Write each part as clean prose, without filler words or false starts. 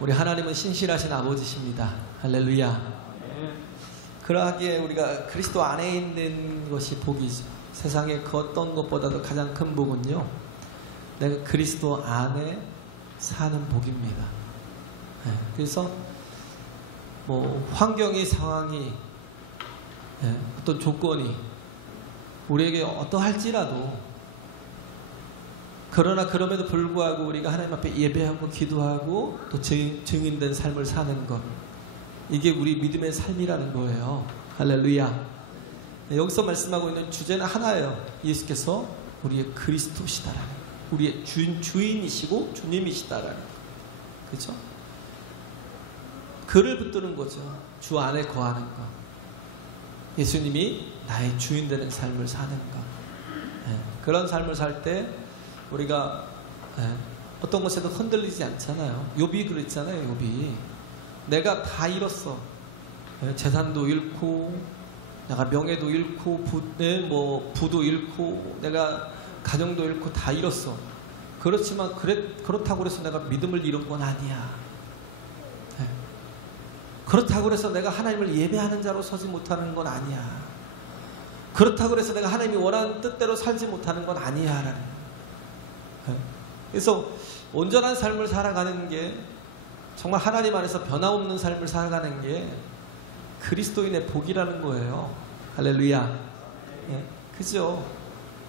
우리 하나님은 신실하신 아버지십니다. 할렐루야. 그러하기에 우리가 그리스도 안에 있는 것이 복이죠. 세상의 그 어떤 것보다도 가장 큰 복은요, 내가 그리스도 안에 사는 복입니다. 그래서 뭐 환경이, 상황이, 어떤 조건이 우리에게 어떠할지라도, 그러나 그럼에도 불구하고 우리가 하나님 앞에 예배하고 기도하고 또 증인된 삶을 사는 것, 이게 우리 믿음의 삶이라는 거예요. 할렐루야. 여기서 말씀하고 있는 주제는 하나예요. 예수께서 우리의 그리스도시다라는, 우리의 주인이시고 주님이시다라는, 그렇죠? 그를 붙드는 거죠. 주 안에 거하는 것, 예수님이 나의 주인 되는 삶을 사는 것. 그런 삶을 살 때 우리가 어떤 것에도 흔들리지 않잖아요. 욥이 그랬잖아요. 욥이 내가 다 잃었어. 재산도 잃고, 내가 명예도 잃고, 부도 잃고, 내가 가정도 잃고 다 잃었어. 그렇지만 그렇다고 해서 내가 믿음을 잃은 건 아니야. 그렇다고 해서 내가 하나님을 예배하는 자로 서지 못하는 건 아니야. 그렇다고 해서 내가 하나님이 원하는 뜻대로 살지 못하는 건 아니야. 그래서 온전한 삶을 살아가는 게, 정말 하나님 안에서 변함없는 삶을 살아가는 게 그리스도인의 복이라는 거예요. 할렐루야. 그죠?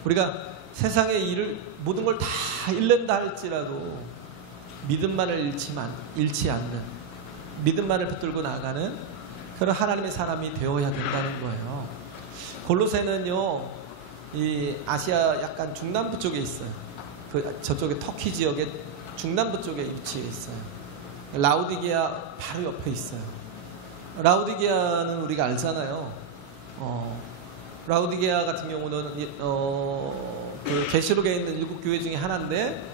우리가 세상의 일을, 모든 걸 다 잃는다 할지라도 믿음만을 잃지 않는, 믿음만을 붙들고 나가는 그런 하나님의 사람이 되어야 된다는 거예요. 골로새는요, 이 아시아 약간 중남부 쪽에 있어요. 저쪽에 터키 지역의 중남부 쪽에 위치해 있어요. 라우디게아 바로 옆에 있어요. 라우디게아는 우리가 알잖아요. 라우디게아 같은 경우는 그 계시록에 있는 7교회 중에 하나인데,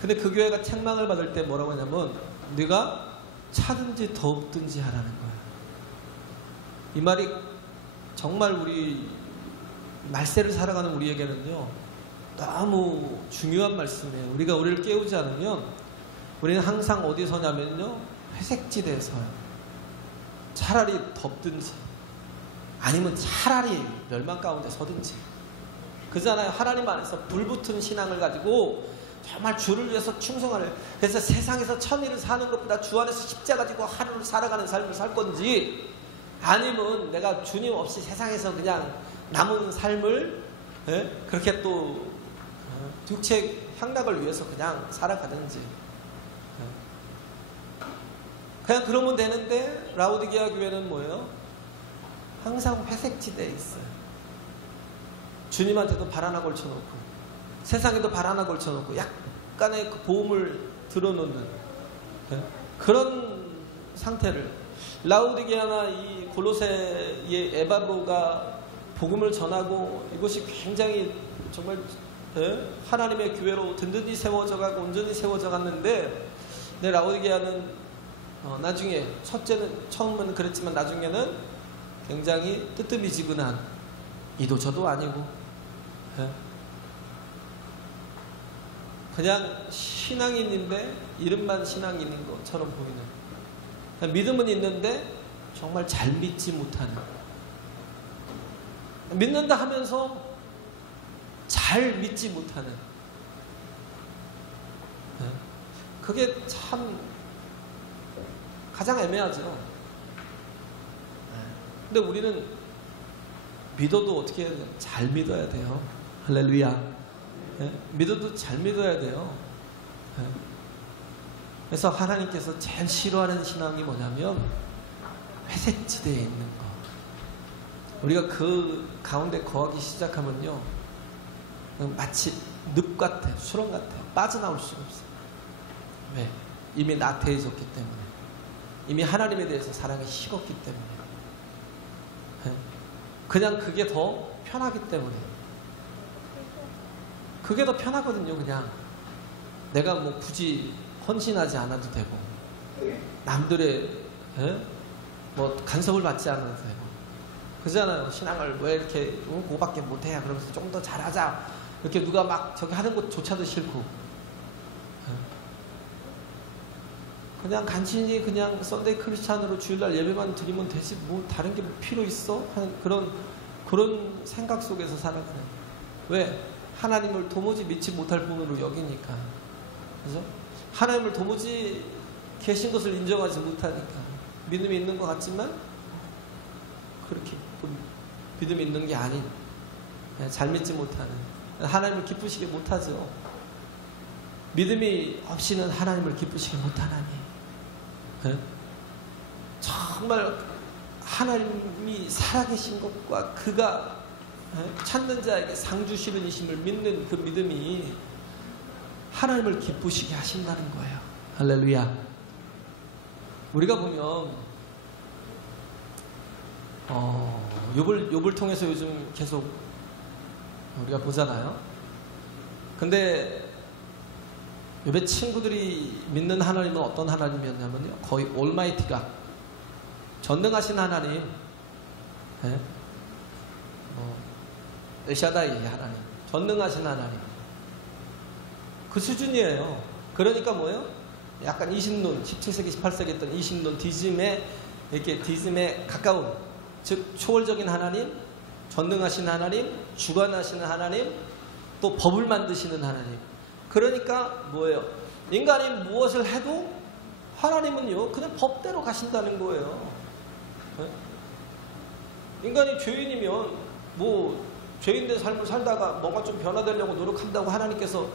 근데 그 교회가 책망을 받을 때 뭐라고 하냐면, 네가 차든지 덥든지 하라는 거예요. 이 말이 정말 우리 말세를 살아가는 우리에게는요, 너무 중요한 말씀이에요. 우리를 깨우지 않으면 우리는 항상 어디 서냐면요, 회색지대에 서요. 차라리 덥든지 아니면 차라리 멸망 가운데 서든지. 그잖아요. 하나님 안에서 불붙은 신앙을 가지고 정말 주를 위해서 충성하는, 그래서 세상에서 천일을 사는 것보다 주 안에서 십자가 지고 하루를 살아가는 삶을 살 건지, 아니면 내가 주님 없이 세상에서 그냥 남은 삶을 그렇게 또 육체 향락을 위해서 그냥 살아가든지, 그냥 그러면 되는데, 라우디게아 교회는 뭐예요? 항상 회색지대에 있어요. 주님한테도 발 하나 걸쳐놓고, 세상에도 발 하나 걸쳐놓고, 약간의 그 보험을 들어놓는 그런 상태를, 라우디게아나 이 골로새의 에바브로가 복음을 전하고, 이것이 굉장히 정말 하나님의 교회로 든든히 세워져 가고 온전히 세워져 갔는데, 라우디게아는 나중에, 처음은 그랬지만 나중에는 굉장히 뜨뜻미지근한, 이도 저도 아니고 그냥 신앙인인데 이름만 신앙인인 것처럼 보이는, 믿음은 있는데 정말 잘 믿지 못하는, 믿는다 하면서 잘 믿지 못하는, 그게 참 가장 애매하죠. 근데 우리는 믿어도 어떻게 해야 돼요? 잘 믿어야 돼요. 할렐루야. 믿어도 잘 믿어야 돼요. 그래서 하나님께서 제일 싫어하는 신앙이 뭐냐면 회색지대에 있는 거. 우리가 그 가운데 거하기 시작하면요, 마치 늪 같아, 수렁 같아, 빠져나올 수가 없어요. 왜? 이미 나태해졌기 때문에, 이미 하나님에 대해서 사랑이 식었기 때문에, 그냥 그게 더 편하기 때문에. 그게 더 편하거든요. 그냥 내가 뭐 굳이 헌신하지 않아도 되고, 남들의 뭐 간섭을 받지 않아도 되고, 그잖아요. 신앙을 왜 이렇게 그거밖에 못해? 그러면서 좀 더 잘하자, 이렇게 누가 막 저기 하는 것조차도 싫고. 그냥 간신히 그냥 썬데이 크리스찬으로 주일날 예배만 드리면 되지 뭐 다른 게 뭐 필요 있어? 하는 그런 생각 속에서 살아가는 거예요. 왜? 하나님을 도무지 믿지 못할 분으로 여기니까. 그죠? 하나님을 도무지 계신 것을 인정하지 못하니까. 믿음이 있는 것 같지만 그렇게 믿음이 있는 게 아닌, 잘 믿지 못하는, 하나님을 기쁘시게 못하죠. 믿음이 없이는 하나님을 기쁘시게 못하나니. 정말 하나님이 살아계신 것과 그가 찾는 자에게 상 주시는 이심을 믿는 그 믿음이 하나님을 기쁘시게 하신다는 거예요. 할렐루야. 우리가 보면 욥을 통해서 요즘 계속 우리가 보잖아요. 근데 욥의 친구들이 믿는 하나님은 어떤 하나님이었냐면요, 거의 올마이티가, 전능하신 하나님, 엘샤다이 하나님, 전능하신 하나님, 그 수준이에요. 그러니까 뭐예요? 약간 이신론, 17세기 18세기 했던 이신론, 디즘에 가까운, 즉 초월적인 하나님, 전능하신 하나님, 주관하시는 하나님, 또 법을 만드시는 하나님. 그러니까 뭐예요? 인간이 무엇을 해도 하나님은요 그냥 법대로 가신다는 거예요. 인간이 죄인이면 뭐 죄인된 삶을 살다가 뭔가 좀 변화되려고 노력한다고 하나님께서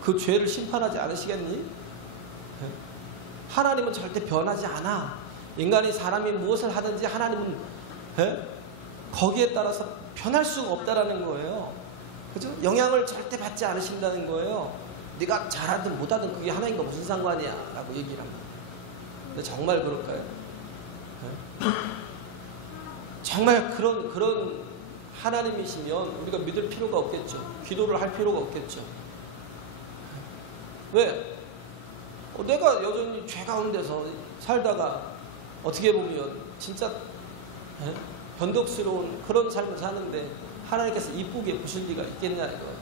그 죄를 심판하지 않으시겠니? 하나님은 절대 변하지 않아. 인간이, 사람이 무엇을 하든지 하나님은 거기에 따라서 변할 수가 없다라는 거예요. 그죠? 영향을 절대 받지 않으신다는 거예요. 네가 잘하든 못하든 그게 하나님과 무슨 상관이야 라고 얘기를 합니다. 근데 정말 그럴까요? 정말 그런 하나님이시면 우리가 믿을 필요가 없겠죠. 기도를 할 필요가 없겠죠. 왜? 내가 여전히 죄 가운데서 살다가 어떻게 보면 진짜 변덕스러운 그런 삶을 사는데 하나님께서 이쁘게 보실 리가 있겠냐 이거예요.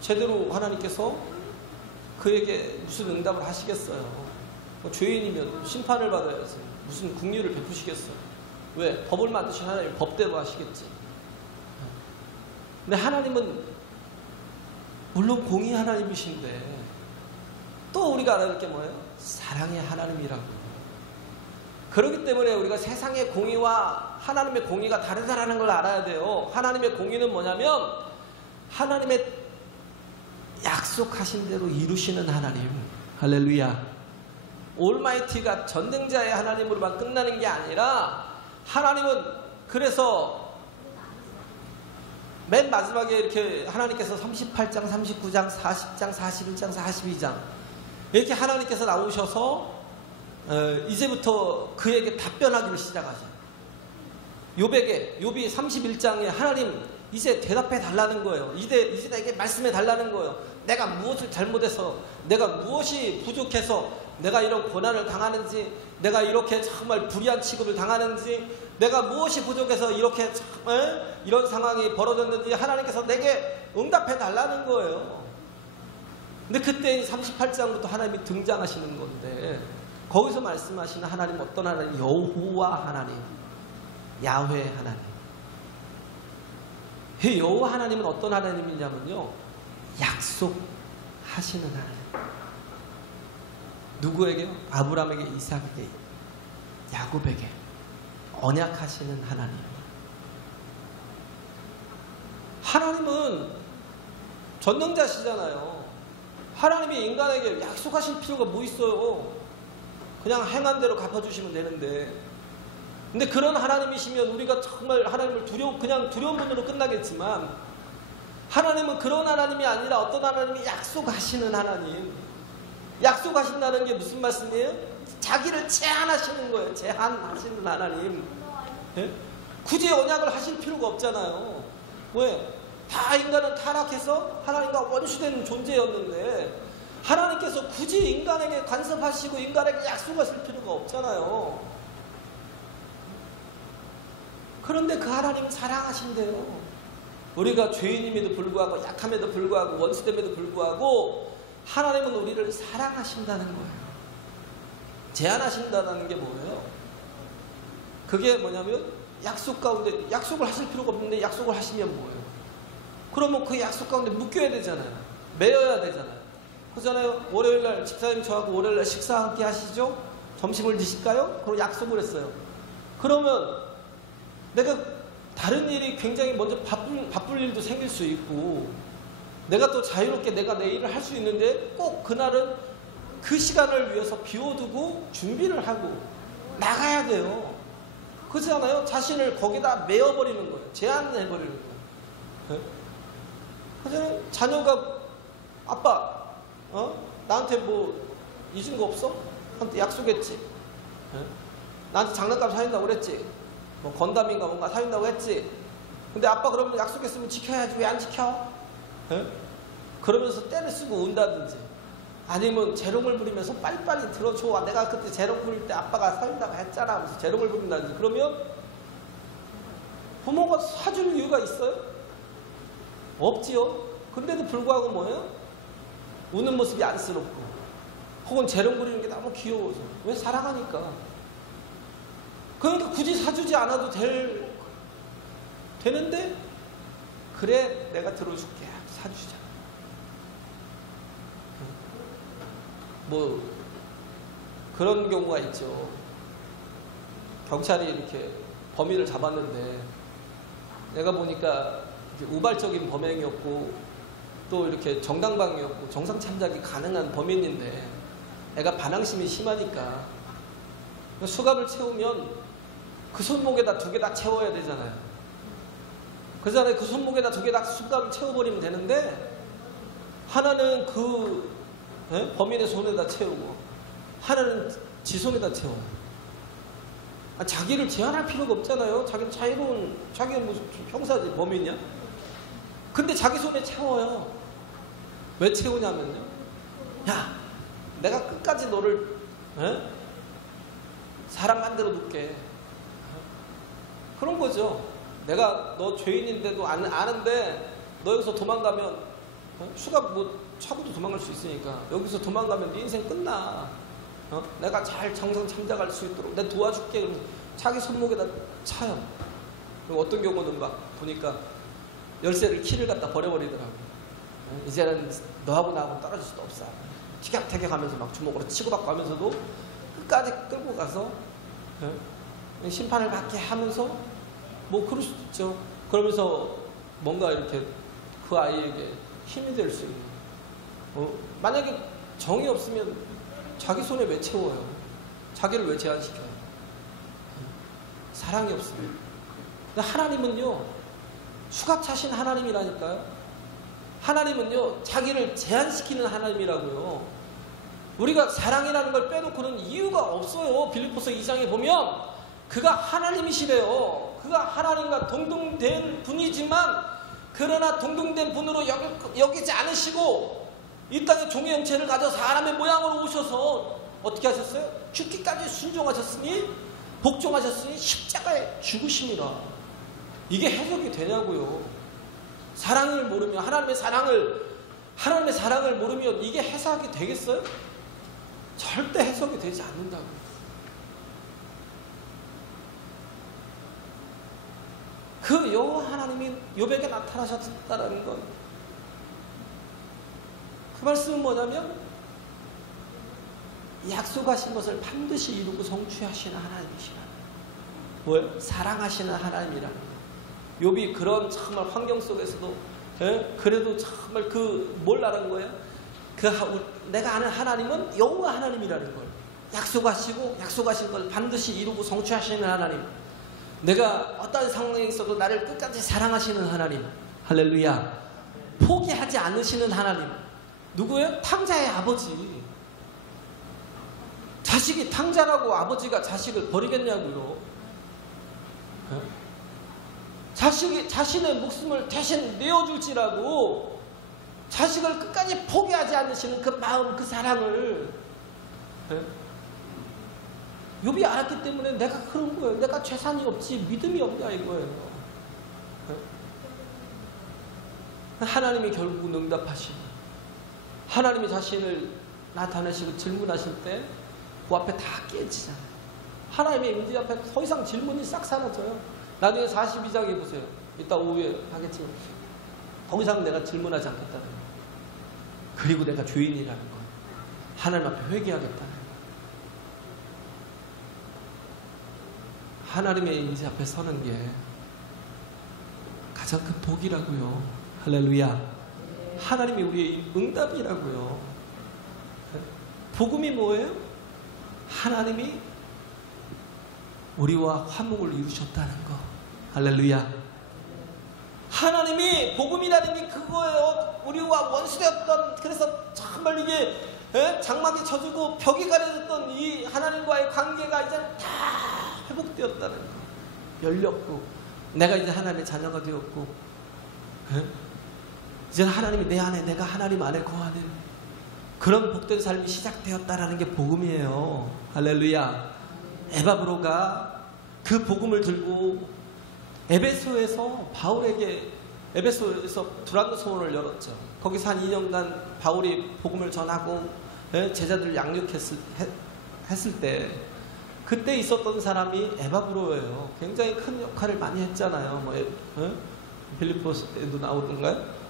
제대로 하나님께서 그에게 무슨 응답을 하시겠어요? 죄인이면 심판을 받아야지 무슨 긍휼을 베푸시겠어요? 왜? 법을 만드신 하나님 법대로 하시겠지. 근데 하나님은 물론 공의 하나님이신데 또 우리가 알아야 될 게 뭐예요? 사랑의 하나님이라고. 그렇기 때문에 우리가 세상의 공의와 하나님의 공의가 다르다라는 걸 알아야 돼요. 하나님의 공의는 뭐냐면 하나님의 약속하신 대로 이루시는 하나님. 할렐루야. 올마이티가 전능자의 하나님으로만 끝나는 게 아니라 하나님은 그래서 맨 마지막에 이렇게 하나님께서 38장, 39장, 40장, 41장, 42장 이렇게 하나님께서 나오셔서 이제부터 그에게 답변하기를 시작하죠. 욥에게, 욥이 31장에 하나님 이제 대답해 달라는 거예요. 이제 내게 말씀해 달라는 거예요. 내가 무엇을 잘못해서, 내가 무엇이 부족해서 내가 이런 고난을 당하는지, 내가 이렇게 정말 불의한 취급을 당하는지, 내가 무엇이 부족해서 이렇게 정말 이런 상황이 벌어졌는지 하나님께서 내게 응답해 달라는 거예요. 근데 그때 38장부터 하나님이 등장하시는 건데 거기서 말씀하시는 하나님 어떤 하나님? 여호와 하나님, 야훼 하나님. 이 여호와 하나님은 어떤 하나님이냐면요, 약속하시는 하나님. 누구에게요? 아브라함에게, 이삭에게, 야곱에게 언약하시는 하나님. 하나님은 전능자시잖아요. 하나님이 인간에게 약속하실 필요가 뭐 있어요? 그냥 행한 대로 갚아주시면 되는데. 근데 그런 하나님이시면 우리가 정말 하나님을 그냥 두려운 분으로 끝나겠지만, 하나님은 그런 하나님이 아니라 어떤 하나님이 약속하시는 하나님. 약속하신다는 게 무슨 말씀이에요? 자기를 제한하시는 거예요. 제한하시는 하나님. 예? 굳이 언약을 하실 필요가 없잖아요. 왜? 다 인간은 타락해서 하나님과 원수되는 존재였는데 하나님께서 굳이 인간에게 간섭하시고 인간에게 약속하실 필요가 없잖아요. 그런데 그 하나님은 사랑하신대요. 우리가 죄인임에도 불구하고, 약함에도 불구하고, 원수됨에도 불구하고 하나님은 우리를 사랑하신다는 거예요. 제한하신다는 게 뭐예요? 그게 뭐냐면 약속 가운데 약속을 하실 필요가 없는데 약속을 하시면 뭐예요? 그러면 그 약속 가운데 묶여야 되잖아요. 매여야 되잖아요. 그렇잖아요. 월요일날 집사님 저하고 월요일날 식사 함께 하시죠? 점심을 드실까요? 그럼 약속을 했어요. 그러면 내가 다른 일이 굉장히 먼저 바쁠 일도 생길 수 있고 내가 또 자유롭게 내가 내 일을 할 수 있는데 꼭 그날은 그 시간을 위해서 비워두고 준비를 하고 나가야 돼요. 그렇지 않아요? 자신을 거기다 메어버리는 거예요. 제한해버리는 거예요. 그래서 자녀가 아빠 나한테 뭐 잊은 거 없어? 한테 약속했지. 나한테 장난감 사준다고 그랬지. 뭐 건담인가 뭔가 사준다고 했지. 근데 아빠 그러면 약속했으면 지켜야지 왜 안 지켜? 그러면서 때를 쓰고 운다든지 아니면 재롱을 부리면서 빨리빨리 들어줘. 내가 그때 재롱 부릴 때 아빠가 사준다고 했잖아 하면서 재롱을 부린다든지 그러면 부모가 사줄 이유가 있어요? 없지요. 근데도 불구하고 뭐예요? 우는 모습이 안쓰럽고 혹은 재롱 부리는 게 너무 귀여워서. 왜? 사랑하니까. 그러니까 굳이 사주지 않아도 되는데 그래 내가 들어줄게. 사주자. 뭐 그런 경우가 있죠. 경찰이 이렇게 범인을 잡았는데 내가 보니까 우발적인 범행이었고 또 이렇게 정당방위였고 정상 참작이 가능한 범인인데 애가 반항심이 심하니까 수갑을 채우면 그 손목에다 2개 다 채워야 되잖아요. 그러잖아요. 그 손목에다 2개 다 수갑을 채워버리면 되는데 하나는 그 범인의 손에다 채우고 하나는 지 손에다 채워. 자기를 제한할 필요가 없잖아요. 자기는 자유로운, 자기는 무슨 형사지 범인이야? 근데 자기 손에 채워요. 왜 채우냐면요. 야, 내가 끝까지 너를 사람 만들어 놓게. 그런 거죠. 내가 너 죄인인데도 아는데 너 여기서 도망가면 수갑 뭐 차고도 도망갈 수 있으니까 여기서 도망가면 네 인생 끝나. 내가 잘 정상 참작할 수 있도록 내가 도와줄게. 그러면 자기 손목에다 차요. 그리고 어떤 경우는 막 보니까 열쇠를 키를 갖다 버려버리더라고요. 이제는 너하고 나하고 떨어질 수도 없어. 티격태격하면서 막 주먹으로 치고받고 하면서도 끝까지 끌고 가서 심판을 받게 하면서 뭐 그럴 수도 있죠. 그러면서 뭔가 이렇게 그 아이에게 힘이 될 수 있는. 만약에 정이 없으면 자기 손에 왜 채워요? 자기를 왜 제한시켜요? 사랑이 없으면. 근데 하나님은요, 수갑 차신 하나님이라니까요. 하나님은요, 자기를 제한시키는 하나님이라고요. 우리가 사랑이라는 걸 빼놓고는 이유가 없어요. 빌립보서 2장에 보면 그가 하나님이시래요. 그가 하나님과 동등된 분이지만 그러나 동등된 분으로 여기지 않으시고 이 땅에 종의 형체를 가져 사람의 모양으로 오셔서 어떻게 하셨어요? 죽기까지 순종하셨으니 복종하셨으니 십자가에 죽으심이라. 이게 해석이 되냐고요. 사랑을 모르면 하나님의 사랑을 모르면 이게 해석이 되겠어요? 절대 해석이 되지 않는다고요. 그 여호와 하나님이 욥에게 나타나셨다는 건 그 말씀은 뭐냐면 약속하신 것을 반드시 이루고 성취하시는 하나님이시라. 뭐예요? 사랑하시는 하나님이라는 거예요. 욥이 그런 정말 환경 속에서도 그래도 정말 뭘 아는 거예요? 내가 아는 하나님은 여호와 하나님이라는 걸 약속하시고 약속하신 걸 반드시 이루고 성취하시는 하나님. 내가 어떤 상황에 있어도 나를 끝까지 사랑하시는 하나님. 할렐루야. 포기하지 않으시는 하나님. 누구예요? 탕자의 아버지. 자식이 탕자라고 아버지가 자식을 버리겠냐고요. 자식이 자신의 목숨을 대신 내어줄지라도 자식을 끝까지 포기하지 않으시는 그 마음, 그 사랑을 욥이 알았기 때문에 내가 그런 거예요. 내가 재산이 없지 믿음이 없냐 이거예요. 하나님이 결국은 응답하시고 하나님이 자신을 나타내시고 질문하실 때 그 앞에 다 깨지잖아요. 하나님의 임재 앞에 더 이상 질문이 싹 사라져요. 나중에 42장에 보세요. 이따 오후에 하겠지만 더 이상 내가 질문하지 않겠다는 거예요. 그리고 내가 죄인이라는 거예요. 하나님 앞에 회개하겠다는 거예요. 하나님의 임재 앞에 서는 게 가장 큰 복이라고요. 할렐루야. 하나님이 우리의 응답이라고요. 복음이 뭐예요? 하나님이 우리와 화목을 이루셨다는 거. 할렐루야. 하나님이 복음이라는 게 그거예요. 우리와 원수되었던, 그래서 정말 이게 장막이 젖고 벽이 가려졌던 이 하나님과의 관계가 이제 다 회복되었다는 거. 열렸고 내가 이제 하나님의 자녀가 되었고 이제 하나님이 내 안에, 내가 하나님 안에 거하는 그런 복된 삶이 시작되었다라는 게 복음이에요. 할렐루야. 에바브로가 그 복음을 들고 에베소에서 바울에게, 에베소에서 두란노 소원을 열었죠. 거기서 한 2년간 바울이 복음을 전하고 제자들을 양육했을 때 그때 있었던 사람이 에바브로예요. 굉장히 큰 역할을 많이 했잖아요. 빌립보에도 나오던가요?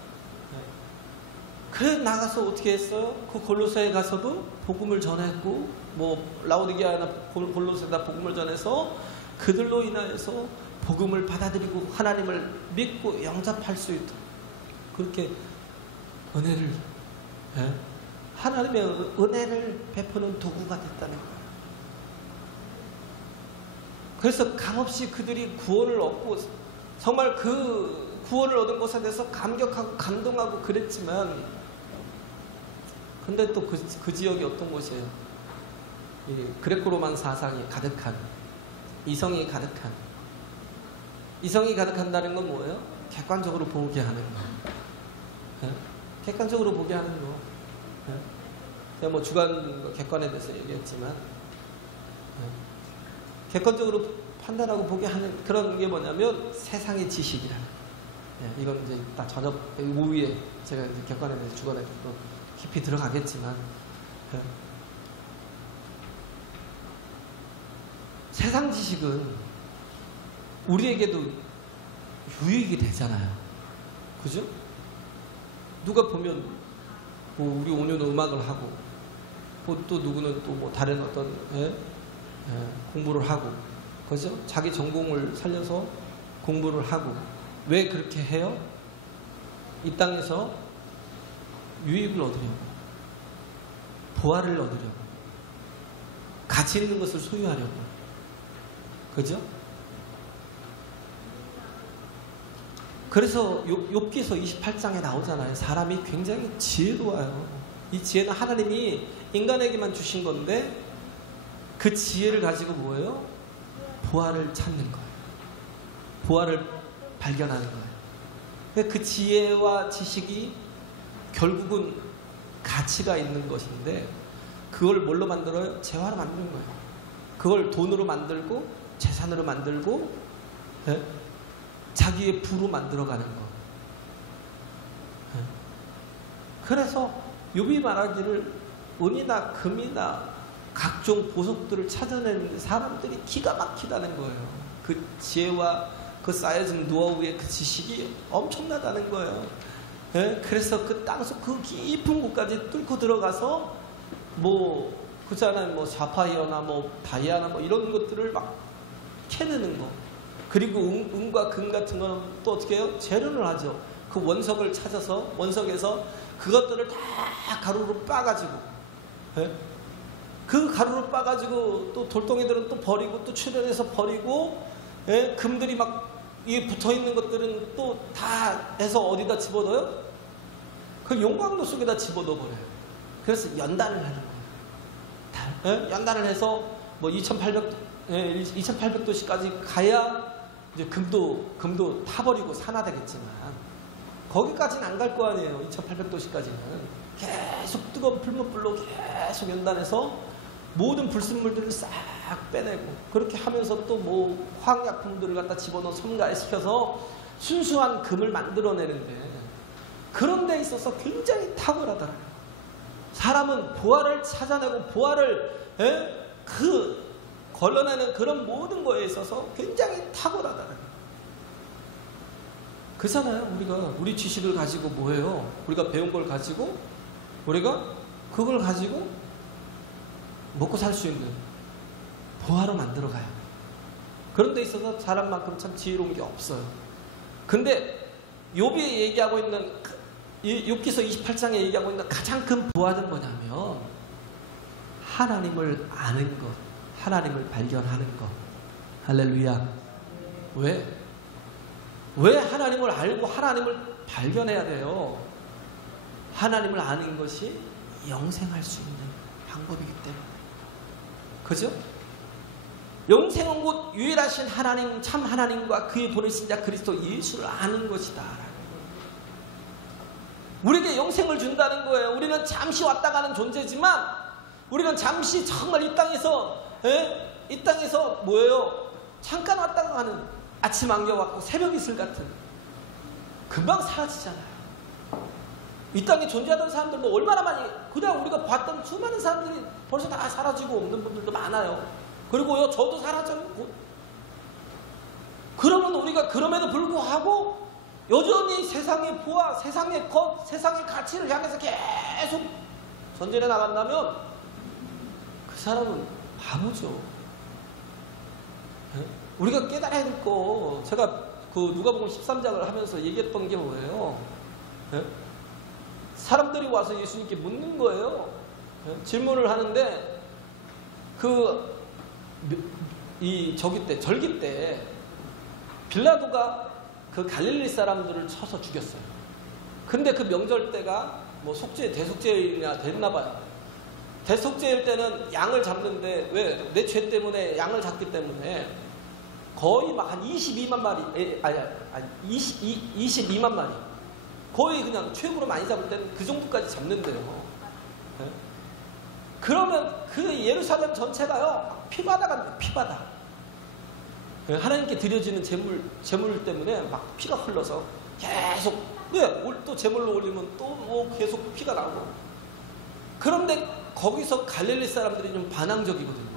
그래 나가서 어떻게 했어요? 그 골로새에 가서도 복음을 전했고, 라오디게아나 골로새다 복음을 전해서 그들로 인하여서 복음을 받아들이고 하나님을 믿고 영접할 수 있도록 그렇게 은혜를, 하나님의 은혜를 베푸는 도구가 됐다는 거예요. 그래서 값없이 그들이 구원을 얻고 정말 그 구원을 얻은 것에 대해서 감격하고 감동하고 그랬지만, 근데 또 그 지역이 어떤 곳이에요? 이 그레코로만 사상이 가득한, 이성이 가득한다는 건 뭐예요? 객관적으로 보게 하는 거. 객관적으로 보게 하는 거. 제가 주관 객관에 대해서 얘기했지만, 객관적으로 판단하고 보게 하는 그런 게 뭐냐면 세상의 지식이라는 거예요. 이건 이제 딱 저녁 오후에 제가 이제 객관에 대해서 주관에 대해서 깊이 들어가겠지만, 세상 지식은 우리에게도 유익이 되잖아요. 그죠? 누가 보면 우리 온유는 음악을 하고, 또 누구는 또 다른 어떤 공부를 하고, 그죠? 자기 전공을 살려서 공부를 하고. 왜 그렇게 해요? 이 땅에서 유익을 얻으려고, 보화를 얻으려고, 가치 있는 것을 소유하려고. 그죠? 그래서 욥기서 28장에 나오잖아요. 사람이 굉장히 지혜로워요. 이 지혜는 하나님이 인간에게만 주신 건데 그 지혜를 가지고 뭐예요? 보화를 찾는 거예요. 보화를 발견하는 거예요. 그 지혜와 지식이 결국은 가치가 있는 것인데, 그걸 뭘로 만들어요? 재화로 만드는 거예요. 그걸 돈으로 만들고 재산으로 만들고 자기의 부로 만들어가는 거. 그래서 욥이 말하기를 은이나 금이나 각종 보석들을 찾아내는 사람들이 기가 막히다는 거예요. 그 지혜와 그 쌓여진 노하우의 그 지식이 엄청나다는 거예요. 그래서 그 땅속 그 깊은 곳까지 뚫고 들어가서 그잖아요. 사파이어나 다이아나 이런 것들을 막 캐내는 거. 그리고 은과 금 같은 거는 또 어떻게 해요? 재련을 하죠. 그 원석을 찾아서 원석에서 그것들을 다 가루로 빻아가지고, 그 가루로 빻아가지고 또 돌덩이들은 또 버리고 또 출연해서 버리고, 금들이 막 이 붙어있는 것들은 또 다 해서 어디다 집어넣어요? 그 용광로 속에다 집어넣어버려요. 그래서 연단을 하는 거예요. 연단을 해서 2800도씨까지 가야 이제 금도 타버리고 산화되겠지만, 거기까지는 안 갈 거 아니에요. 2800도씨까지는 계속 뜨거운 풀무불로 계속 연단해서 모든 불순물들을 싹 빼내고, 그렇게 하면서 또 화학약품들을 갖다 집어넣어 첨가시켜서 순수한 금을 만들어내는데, 그런 데 있어서 굉장히 탁월하더라고요. 사람은 부활을 찾아내고 부활을 걸러내는 그런 모든 거에 있어서 굉장히 탁월하다는 거예요. 그렇잖아요. 우리 지식을 가지고 뭐예요? 우리가 배운 걸 가지고 우리가 그걸 가지고 먹고 살 수 있는 부활을 만들어 가요. 그런 데 있어서 사람만큼 참 지혜로운 게 없어요. 근데 욥이 얘기하고 있는 욥기서 28장에 얘기하고 있는 가장 큰 부활은 뭐냐면 하나님을 아는 것, 하나님을 발견하는 것. 할렐루야. 왜 하나님을 알고 하나님을 발견해야 돼요? 하나님을 아는 것이 영생할 수 있는 방법이기 때문에. 그죠? 영생은 곧 유일하신 하나님, 참 하나님과 그의 보내신 자 그리스도 예수를 아는 것이다. 우리에게 영생을 준다는 거예요. 우리는 잠시 왔다 가는 존재지만 우리는 잠시 정말 이 땅에서 뭐예요? 잠깐 왔다가 가는 아침 안겨왔고 새벽 이슬 같은 금방 사라지잖아요. 이 땅에 존재하던 사람들 뭐 얼마나 많이 그냥 우리가 봤던 수많은 사람들이 벌써 다 사라지고 없는 분들도 많아요. 그리고요 저도 사라져요. 그러면 우리가 그럼에도 불구하고 여전히 세상의 부와 세상의 것, 세상의 가치를 향해서 계속 전진해 나간다면 그 사람은 바보죠. 우리가 깨달아야 될 거, 제가 그 누가복음 13장을 하면서 얘기했던 게 뭐예요? 사람들이 와서 예수님께 묻는 거예요. 질문을 하는데 절기 때 빌라도가 그 갈릴리 사람들을 쳐서 죽였어요. 근데 그 명절 때가 뭐 대속죄일이나 됐나 봐요. 대속죄일 때는 양을 잡는데 왜? 내 죄 때문에 양을 잡기 때문에 거의 막 한 22만 마리, 22만 마리. 거의 그냥 최고로 많이 잡을 때는 그 정도까지 잡는데요. 그러면 그 예루살렘 전체가요, 피바다가 피바다. 하나님께 드려지는 제물 때문에 막 피가 흘러서 계속, 또 제물로 올리면 또 뭐 계속 피가 나오고. 그런데 거기서 갈릴리 사람들이 좀 반항적이거든요.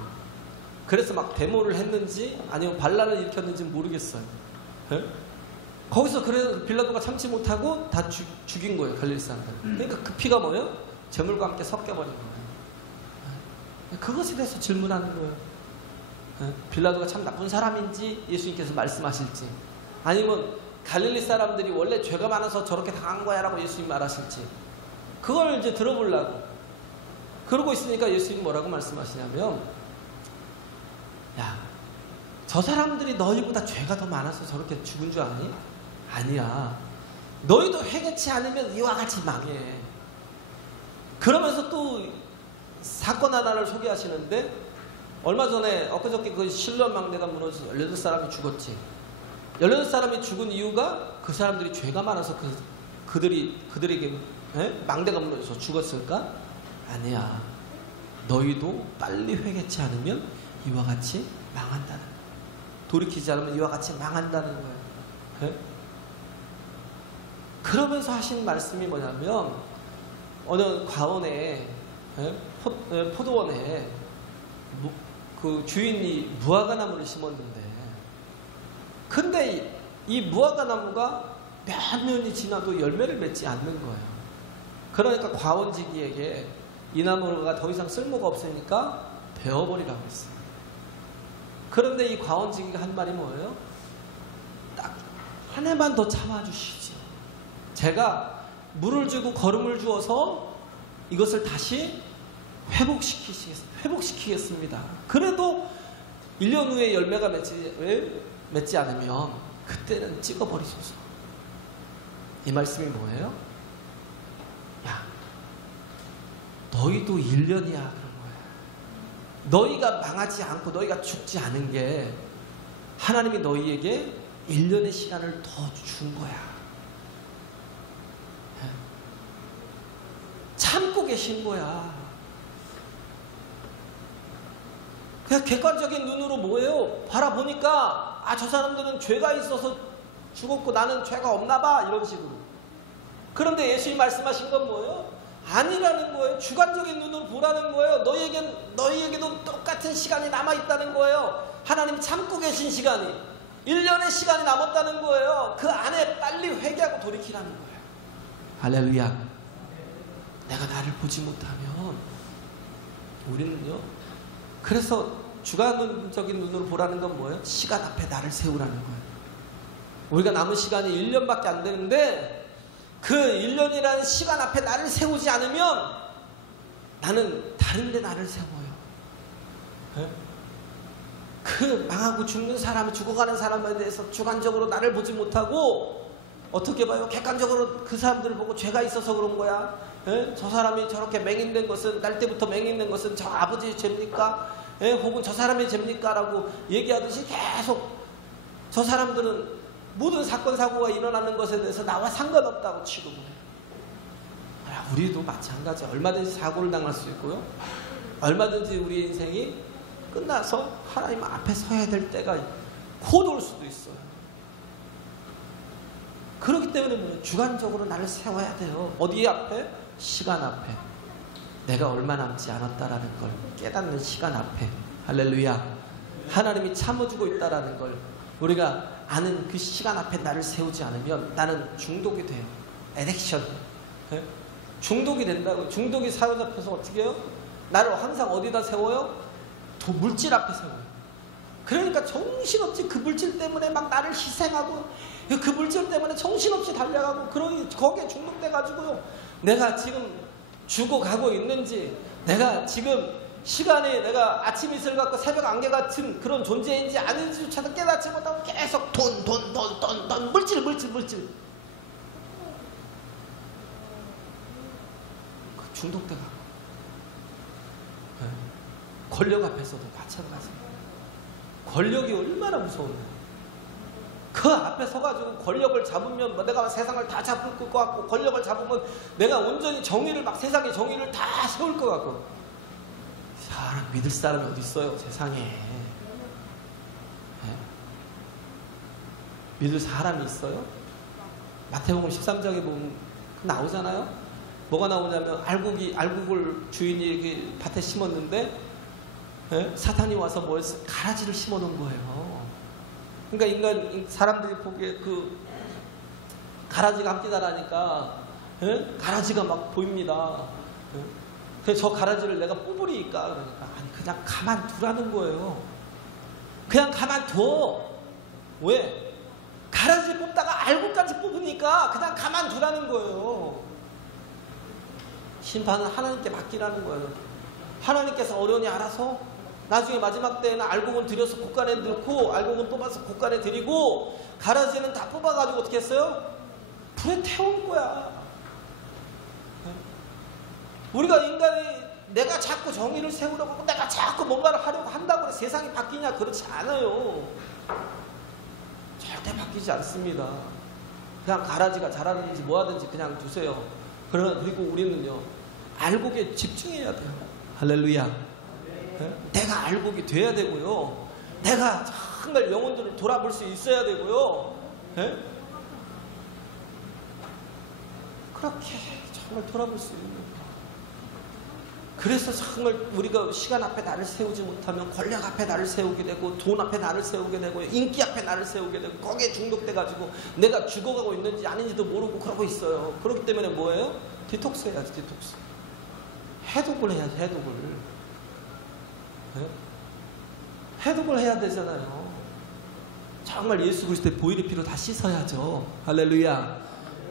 그래서 막 데모를 했는지 아니면 반란을 일으켰는지 모르겠어요. 거기서 그래서 빌라도가 참지 못하고 다 죽인 거예요, 갈릴리 사람들. 그러니까 그 피가 뭐예요? 제물과 함께 섞여버린 거예요. 그것에 대해서 질문하는 거예요. 빌라도가 참 나쁜 사람인지 예수님께서 말씀하실지, 아니면 갈릴리 사람들이 원래 죄가 많아서 저렇게 당한 거야 라고 예수님 말하실지, 그걸 이제 들어보려고 그러고 있으니까 예수님 뭐라고 말씀하시냐면, 야, 저 사람들이 너희보다 죄가 더 많아서 저렇게 죽은 줄 아니? 아니야. 너희도 회개치 않으면 이와 같이 망해. 그러면서 또 사건 하나를 소개하시는데, 얼마 전에 엊그저께 그 실로암 망대가 무너져서 18사람이 죽었지. 18사람이 죽은 이유가 그 사람들이 죄가 많아서 그들에게 망대가 무너져서 죽었을까? 아니야. 너희도 빨리 회개치 않으면 이와 같이 망한다는 거예요. 돌이키지 않으면 이와 같이 망한다는 거예요. 그러면서 하신 말씀이 뭐냐면, 어느 과원에 포도원에 그 주인이 무화과나무를 심었는데, 근데 이 무화과나무가 몇 년이 지나도 열매를 맺지 않는 거예요. 그러니까 과원지기에게 이 나무가 더 이상 쓸모가 없으니까 베어버리라고 했어요. 그런데 이 과원지기가 한 말이 뭐예요? 딱 한 해만 더 참아주시죠. 제가 물을 주고 거름을 주어서 이것을 다시 회복시키겠습니다. 그래도 1년 후에 열매가 맺지 않으면 그때는 찍어버리소서. 이 말씀이 뭐예요? 야, 너희도 1년이야 그런 거야. 너희가 망하지 않고 너희가 죽지 않은 게 하나님이 너희에게 1년의 시간을 더 준 거야. 참고 계신 거야. 그냥 객관적인 눈으로 뭐예요? 바라보니까 저 사람들은 죄가 있어서 죽었고 나는 죄가 없나 봐, 이런 식으로. 그런데 예수님이 말씀하신 건 뭐예요? 아니라는 거예요. 주관적인 눈으로 보라는 거예요. 너희에게도 똑같은 시간이 남아있다는 거예요. 하나님 참고 계신 시간이 1년의 시간이 남았다는 거예요. 그 안에 빨리 회개하고 돌이키라는 거예요. 할렐루야. 내가 나를 보지 못하면 우리는요, 그래서 주관적인 눈으로 보라는 건 뭐예요? 시간 앞에 나를 세우라는 거예요. 우리가 남은 시간이 1년밖에 안 되는데 그 1년이라는 시간 앞에 나를 세우지 않으면 나는 다른 데 나를 세워요. 네? 그 망하고 죽는 사람, 죽어가는 사람에 대해서 주관적으로 나를 보지 못하고 어떻게 봐요? 객관적으로 그 사람들을 보고 죄가 있어서 그런 거야. 예? 저 사람이 저렇게 맹인된 것은, 날 때부터 맹인된 것은 저 아버지의 죄입니까? 예? 혹은 저 사람의 죄입니까? 라고 얘기하듯이 계속 저 사람들은 모든 사건 사고가 일어나는 것에 대해서 나와 상관없다고 취급을 해요. 우리도 마찬가지. 얼마든지 사고를 당할 수 있고요, 얼마든지 우리 인생이 끝나서 하나님 앞에 서야 될 때가 곧 올 수도 있어요. 그렇기 때문에 뭐예요? 주관적으로 나를 세워야 돼요. 어디 앞에? 시간 앞에. 내가 얼마 남지 않았다라는 걸 깨닫는 시간 앞에. 할렐루야. 하나님이 참아주고 있다라는 걸 우리가 아는 그 시간 앞에 나를 세우지 않으면 나는 중독이 돼요. 애딕션. 네? 중독이 된다고. 중독이 사로잡혀서 어떻게 해요? 나를 항상 어디다 세워요? 물질 앞에 세워요. 그러니까 정신없이 그 물질 때문에 막 나를 희생하고 그 물질 때문에 정신없이 달려가고 거기에 중독돼가지고요, 내가 지금 죽어가고 있는지, 내가 지금 시간이 내가 아침 이슬 같고 새벽 안개 같은 그런 존재인지 아닌지조차도 깨닫지 못하고 계속 돈 물질 그 중독돼가고. 네. 권력 앞에서도 마찬가지예요. 권력이 얼마나 무서운데, 그 앞에 서가지고 권력을 잡으면 내가 세상을 다 잡을 것 같고, 권력을 잡으면 내가 온전히 정의를 막 세상의 정의를 다 세울 것 같고. 사람 믿을 사람이 어디 있어요 세상에. 네? 믿을 사람이 있어요? 마태복음 13장에 보면 나오잖아요. 뭐가 나오냐면 알곡을 주인이 이렇게 밭에 심었는데, 네? 사탄이 와서 가라지를 심어놓은 거예요. 그러니까 사람들이 보기에 그 가라지가 함께 자라니까, 예? 가라지가 막 보입니다. 예? 그래서 저 가라지를 내가 뽑으리까? 그러니까 아니, 그냥 가만두라는 거예요. 그냥 가만둬. 왜? 가라지 뽑다가 알곡까지 뽑으니까 그냥 가만두라는 거예요. 심판은 하나님께 맡기라는 거예요. 하나님께서 어련히 알아서 나중에 마지막 때에는 알곡은 들여서 곳간에 넣고, 알곡은 뽑아서 곳간에 들이고, 가라지는 다 뽑아가지고 어떻게 했어요? 불에 태운 거야. 우리가 인간이 내가 자꾸 정의를 세우려고 하고 내가 자꾸 뭔가를 하려고 한다고 해서 세상이 바뀌냐? 그렇지 않아요. 절대 바뀌지 않습니다. 그냥 가라지가 자라든지 뭐하든지 그냥 두세요. 그리고 우리는요, 알곡에 집중해야 돼요. 할렐루야. 내가 알곡이 돼야 되고요, 내가 정말 영혼들을 돌아볼 수 있어야 되고요, 그렇게 정말 돌아볼 수 있는 거예요. 그래서 정말 우리가 시간 앞에 나를 세우지 못하면 권력 앞에 나를 세우게 되고, 돈 앞에 나를 세우게 되고, 인기 앞에 나를 세우게 되고, 거기에 중독돼가지고 내가 죽어가고 있는지 아닌지도 모르고 그러고 있어요. 그렇기 때문에 뭐예요? 디톡스 해야지. 디톡스. 해독을 해야지. 해독을. 해독을 해야 되잖아요. 정말 예수 그리스도의 보혈의 피로 다 씻어야죠. 할렐루야.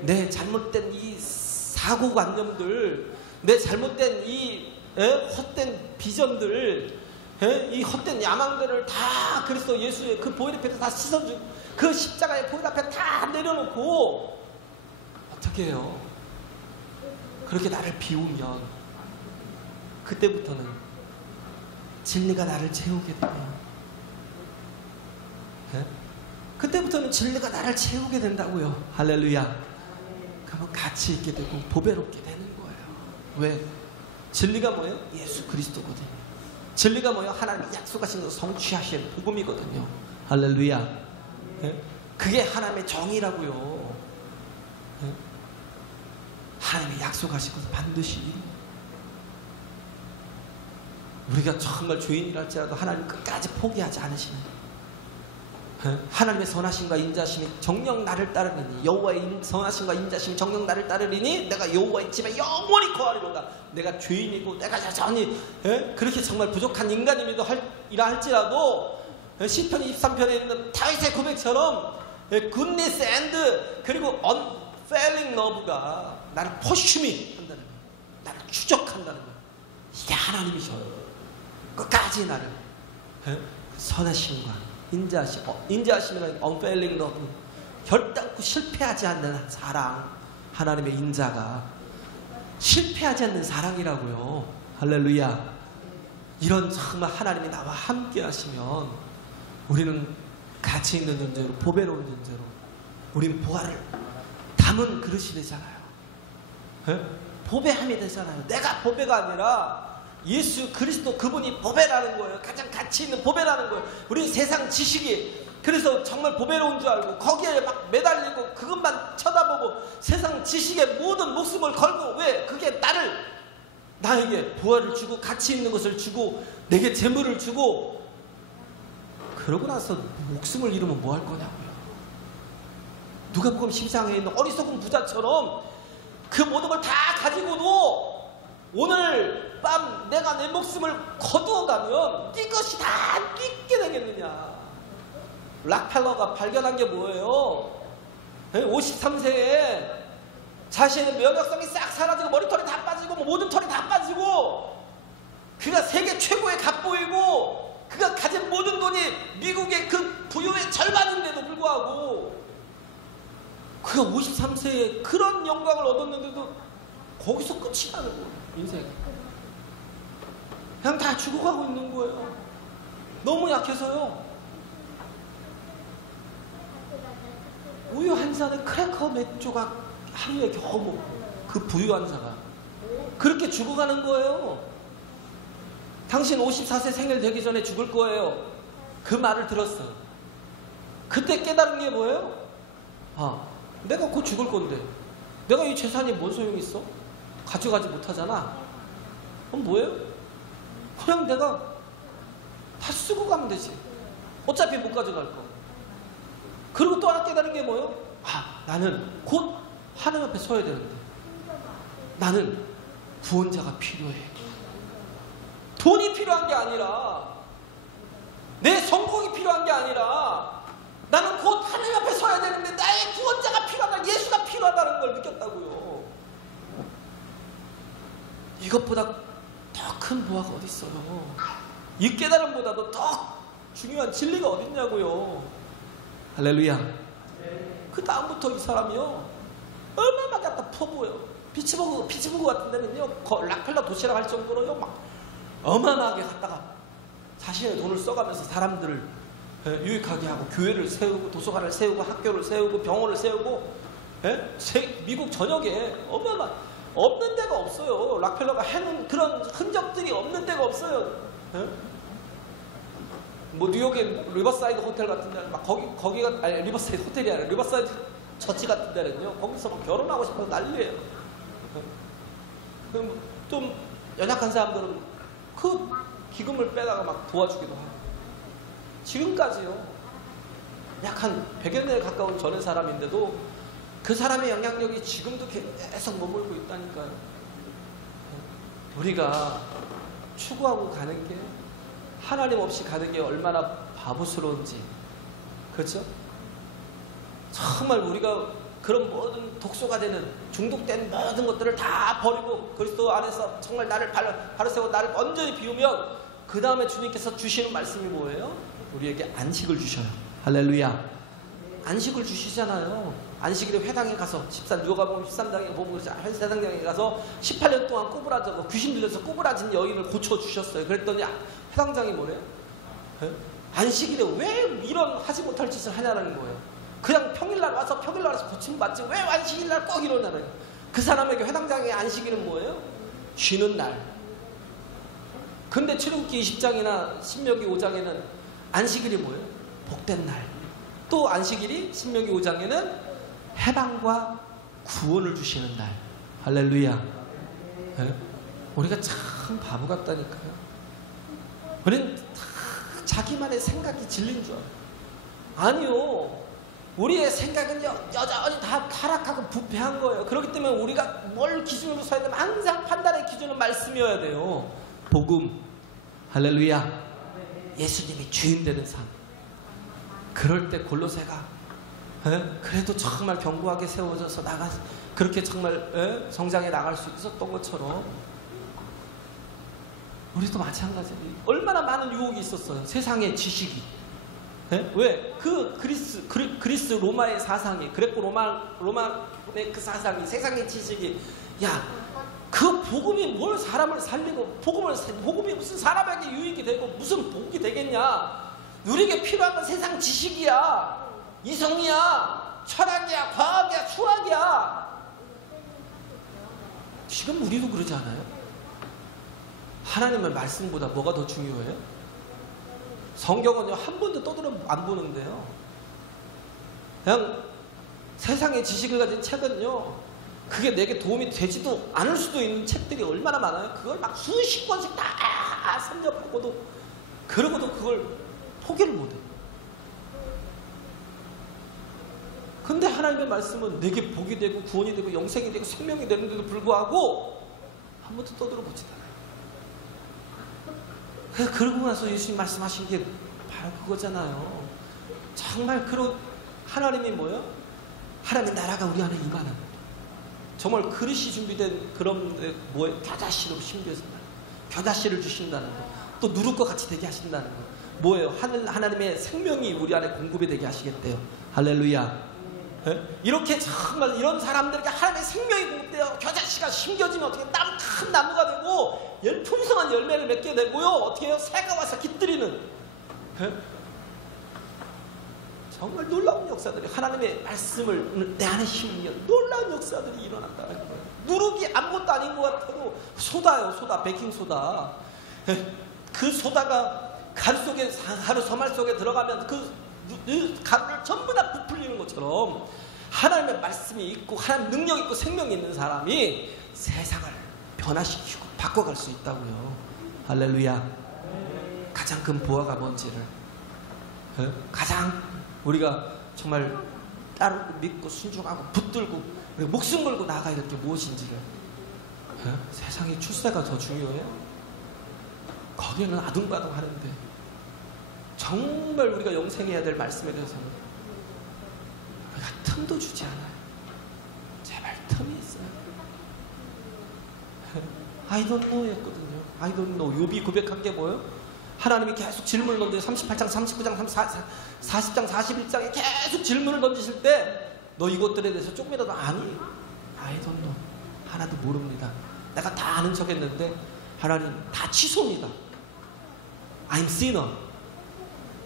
내 잘못된 이 사고관념들, 내 잘못된 이 헛된 비전들, 이 헛된 야망들을 다 그리스도 예수의 그 보혈의 피로 다 씻어주고, 그 십자가의 보혈 앞에 다 내려놓고 어떻게 해요? 그렇게 나를 비우면 그때부터는 진리가 나를 채우게 돼요. 네? 그때부터는 진리가 나를 채우게 된다고요. 할렐루야. 그러면 가치 있게 되고 보배롭게 되는 거예요. 왜? 진리가 뭐예요? 예수 그리스도거든요. 진리가 뭐예요? 하나님이 약속하신 것 성취하신 복음이거든요. 할렐루야. 네? 그게 하나님의 정의라고요. 네? 하나님이 약속하신 것을 반드시 이루어. 우리가 정말 죄인이라 할지라도 하나님 끝까지 포기하지 않으시는, 하나님의 선하심과 인자심이 정녕 나를 따르리니, 여호와의 선하심과 인자심이 정녕 나를 따르리니 내가 여호와의 집에 영원히 거하리로다. 내가 죄인이고 내가 여전히 그렇게 정말 부족한 인간임이라 할지라도 시편 23편에 있는 다윗의 고백처럼 goodness and 그리고 unfailing love가 나를 포슈미 한다는 거예요. 나를 추적한다는 거예요. 이게 하나님이셔요. 끝까지 나를 선하심과 인자하심이라는 unfailing love, 결단코 실패하지 않는 사랑. 하나님의 인자가 실패하지 않는 사랑이라고요. 할렐루야. 이런 정말 하나님이 나와 함께 하시면 우리는 가치 있는 존재로, 보배로운 존재로, 우리는 보화를 담은 그릇이 되잖아요. 보배함이 되잖아요. 내가 보배가 아니라 예수 그리스도 그분이 보배라는 거예요. 가장 가치 있는 보배라는 거예요. 우리는 세상 지식이 그래서 정말 보배로운 줄 알고 거기에 막 매달리고 그것만 쳐다보고 세상 지식에 모든 목숨을 걸고, 왜? 그게 나에게 보화를 주고 가치 있는 것을 주고 내게 재물을 주고, 그러고 나서 목숨을 잃으면 뭐 할 거냐고요. 누가복음 12장에 있는 어리석은 부자처럼 그 모든 걸 다 가지고도 오늘 밤 내가 내 목숨을 거두어가면 네 것이 다 뜯게 되겠느냐. 락펠러가 발견한 게 뭐예요? 53세에 자신의 면역성이 싹 사라지고 머리털이 다 빠지고 모든 털이 다 빠지고 그가 세계 최고의 갑부이고 그가 가진 모든 돈이 미국의 그 부유의 절반인데도 불구하고 그가 53세에 그런 영광을 얻었는데도 거기서 끝이 나는 거예요. 인생이 그냥 다 죽어가고 있는 거예요. 너무 약해서요. 우유 한 잔에 크래커 몇 조각 하루에 겨우 먹고 그 부유한 자가 그렇게 죽어가는 거예요. 당신 54세 생일 되기 전에 죽을 거예요. 그 말을 들었어요. 그때 깨달은 게 뭐예요? 내가 곧 죽을 건데 내가 이 재산이 뭔 소용이 있어? 가져가지 못하잖아. 그럼 뭐예요? 그냥 내가 다 쓰고 가면 되지. 어차피 못 가져갈 거. 그리고 또 하나 깨달은 게 뭐예요? 나는 곧 하나님 앞에 서야 되는데 나는 구원자가 필요해. 돈이 필요한 게 아니라 내 성공이 필요한 게 아니라 나는 곧 하나님 앞에 서야 되는데 나의 구원자가 필요하다, 예수가 필요하다는 걸 느꼈다고요. 이것보다 더 큰 보화가 어디 있어요? 이 깨달음보다도 더 중요한 진리가 어디 있냐고요. 할렐루야. 그 다음부터 이 사람이요 얼마나 갖다 퍼부어요. 피츠버그 같은 데는요 락펠러 도시락 할 정도로요 막 어마어마하게 갖다가 자신의 돈을 써가면서 사람들을 유익하게 하고 교회를 세우고 도서관을 세우고 학교를 세우고 병원을 세우고 미국 전역에 없는 데가 없어요. 락펠러가 해놓은 그런 흔적들이 없는 데가 없어요. 뭐 뉴욕의 리버사이드 호텔 같은 데는 막 거기가 아니 리버사이드 호텔이 아니라 리버사이드 처치 같은 데는요 거기서 막 결혼하고 싶어서 난리예요. 그럼 좀 연약한 사람들은 그 기금을 빼다가 막 도와주기도 하고 지금까지요 약 한 100여 년에 가까운 전의 사람인데도 그 사람의 영향력이 지금도 계속 머물고 있다니까요. 우리가 추구하고 가는 게 하나님 없이 가는 게 얼마나 바보스러운지, 그렇죠? 정말 우리가 그런 모든 독소가 되는 중독된 모든 것들을 다 버리고 그리스도 안에서 정말 나를 바로 세우고 나를 완전히 비우면 그 다음에 주님께서 주시는 말씀이 뭐예요? 우리에게 안식을 주셔요. 할렐루야. 안식을 주시잖아요. 안식일에 회당에 가서 누가복음 13장에 보면 회당장에 가서 18년 동안 꼬부라져서 귀신 들려서 꼬부라진 여인을 고쳐주셨어요. 그랬더니 회당장이 뭐래요? 안식일에 왜 이런 하지 못할 짓을 하냐는 거예요. 그냥 평일날 와서 고침 받지 왜 안식일날 꼭 이러냐는 거예요. 그 사람에게 회당장의 안식일은 뭐예요? 쉬는 날. 근데 출애굽기 20장이나 신명기 5장에는 안식일이 뭐예요? 복된 날. 또 안식일이 신명기 5장에는 해방과 구원을 주시는 날. 할렐루야. 네? 우리가 참 바보 같다니까요. 우리는 자기만의 생각이 진리인 줄 알아요. 아니요. 우리의 생각은 여전히 다 타락하고 부패한 거예요. 그렇기 때문에 우리가 뭘 기준으로 서야 되면 항상 판단의 기준은 말씀이어야 돼요. 복음. 할렐루야. 예수님이 주인 되는 삶. 그럴 때 골로새가 그래도 정말 견고하게 세워져서 그렇게 정말 성장해 나갈 수 있었던 것처럼 우리도 마찬가지예요. 얼마나 많은 유혹이 있었어요. 세상의 지식이. 왜? 그 그리스 로마의 사상이, 그레코 로마의 그 사상이, 세상의 지식이, 야, 그 복음이 뭘 사람을 살리고, 복음이 무슨 사람에게 유익이 되고 무슨 복이 되겠냐? 우리에게 필요한 건 세상 지식이야, 이성이야, 철학이야, 과학이야, 수학이야. 지금 우리도 그러지 않아요? 하나님의 말씀보다 뭐가 더 중요해요? 성경은요, 한 번도 떠들어 안 보는데요. 그냥 세상의 지식을 가진 책은요, 그게 내게 도움이 되지도 않을 수도 있는 책들이 얼마나 많아요. 그걸 막 수십 권씩 다 선접하고도, 그러고도 그걸 포기를 못해요. 근데 하나님의 말씀은 내게 복이 되고 구원이 되고 영생이 되고 생명이 되는데도 불구하고 한 번도 떠들어 보지도 않아요. 그러고 나서 예수님 말씀하신 게 바로 그거잖아요. 정말 그런 하나님이 뭐예요? 하나님의 나라가 우리 안에 임하는, 정말 그릇이 준비된 그런 뭐예요? 겨자씨로 심겨진다. 겨자씨를 주신다는 거. 또 누룩과 같이 되게 하신다는 거. 뭐예요? 하나님의 생명이 우리 안에 공급이 되게 하시겠대요. 할렐루야. 이렇게 정말 이런 사람들에게 하나님의 생명이 공급돼요. 겨자씨가 심겨지면 어떻게 큰 나무가 되고 풍성한 열매를 맺게 되고요. 어떻게 해요? 새가 와서 깃들이는 정말 놀라운 역사들이, 하나님의 말씀을 내 안에 심으면 놀라운 역사들이 일어난다는 거예요. 누룩이 아무것도 아닌 것 같아도 소다요, 소다, 베이킹소다. 그 소다가 가루 서말 속에 들어가면 그 가루를 전부 다 부풀리는 것처럼 하나님의 말씀이 있고 하나님 능력이 있고 생명이 있는 사람이 세상을 변화시키고 바꿔갈 수 있다고요. 할렐루야. 가장 큰 보화가 뭔지를, 가장 우리가 정말 따르고 믿고 순종하고 붙들고 목숨 걸고 나가야 될 게 무엇인지를, 세상의 출세가 더 중요해요? 거기에는 아둥바둥 하는데 정말 우리가 영생해야 될 말씀에 대해서는 우리가 틈도 주지 않아요. 제발 틈이 있어요. I don't know 였거든요. I don't know. 욥이 고백한 게 뭐예요? 하나님이 계속 질문을 던져요. 38장, 39장, 40장, 41장에 계속 질문을 던지실 때 너 이것들에 대해서 조금이라도 아니? I don't know. 하나도 모릅니다. 내가 다 아는 척 했는데 하나님 다 취소입니다. I'm sinner.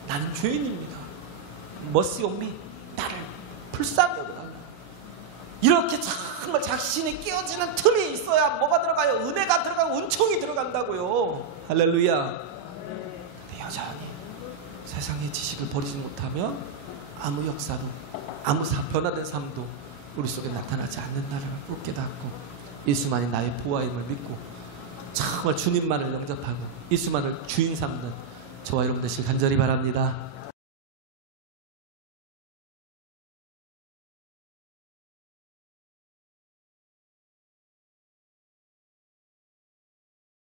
나는 죄인입니다. mercy on me. 나를 불쌍히 여겨달라. 이렇게 정말 자신이 끼어지는 틈이 있어야 뭐가 들어가요? 은혜가 들어가고 은총이 들어간다고요. 할렐루야. 근데 여전히 세상의 지식을 버리지 못하면 아무 역사도, 아무 변화된 삶도 우리 속에 나타나지 않는다를 꼭 깨닫고 예수만이 나의 보호임을 믿고 정말 주님만을 영접하고 예수만을 주인 삼는 저와 여러분 되시길 간절히 바랍니다.